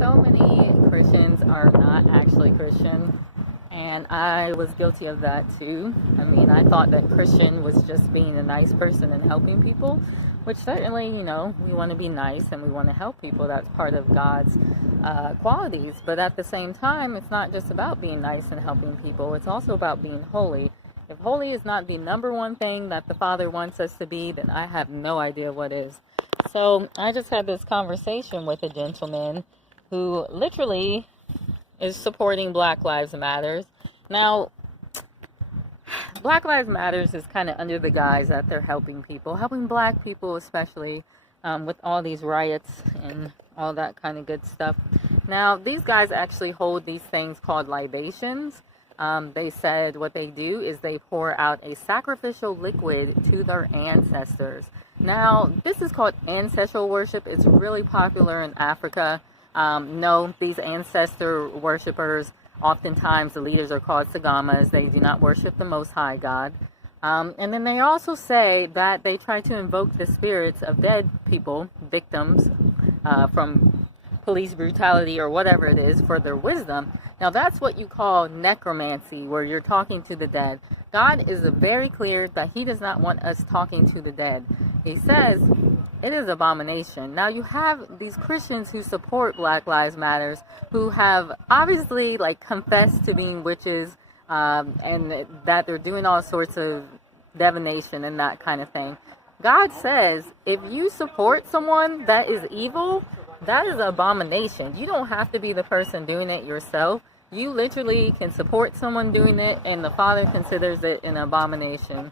So many Christians are not actually Christian, and I was guilty of that too. I mean, I thought that Christian was just being a nice person and helping people, which certainly, we want to be nice and we want to help people. That's part of God's qualities. But at the same time, it's not just about being nice and helping people. It's also about being holy. If holy is not the number one thing that the Father wants us to be, then I have no idea what is. So I just had this conversation with a gentleman who literally is supporting Black Lives Matters. Now, Black Lives Matters is kind of under the guise that they're helping people, helping Black people especially, with all these riots and all that kind of good stuff. Now, these guys actually hold these things called libations. They said what they do is they pour out a sacrificial liquid to their ancestors. Now, this is called ancestral worship. It's really popular in Africa. No, these ancestor worshipers, oftentimes the leaders are called Sagamas. They do not worship the Most High God. And then they also say that they try to invoke the spirits of dead people, victims from police brutality or whatever it is, for their wisdom. Now, that's what you call necromancy, where you're talking to the dead. God is very clear that he does not want us talking to the dead. He says it is abomination. Now, you have these Christians who support Black Lives Matters, who have obviously confessed to being witches, and that they're doing all sorts of divination and that kind of thing. God says if you support someone that is evil, that is an abomination. You don't have to be the person doing it yourself. You literally can support someone doing it, and the Father considers it an abomination.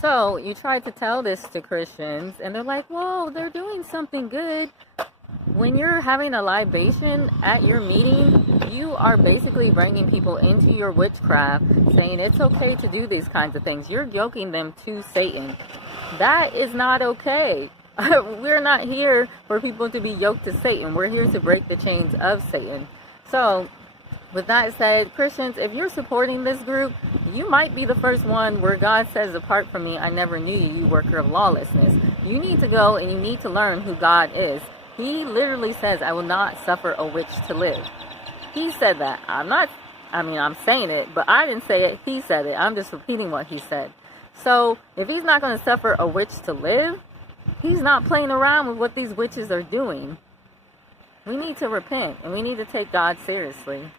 So you try to tell this to Christians, and they're like, whoa, they're doing something good. When you're having a libation at your meeting, you are basically bringing people into your witchcraft, saying it's okay to do these kinds of things. You're yoking them to Satan. That is not okay. We're not here for people to be yoked to Satan. We're here to break the chains of Satan. So, with that said, Christians, if you're supporting this group, you might be the first one where God says, apart from me, I never knew you, you worker of lawlessness. You need to go and you need to learn who God is. He literally says, I will not suffer a witch to live. He said that. I'm saying it, but I didn't say it. He said it. I'm just repeating what he said. So, if he's not going to suffer a witch to live, he's not playing around with what these witches are doing. We need to repent, and we need to take God seriously.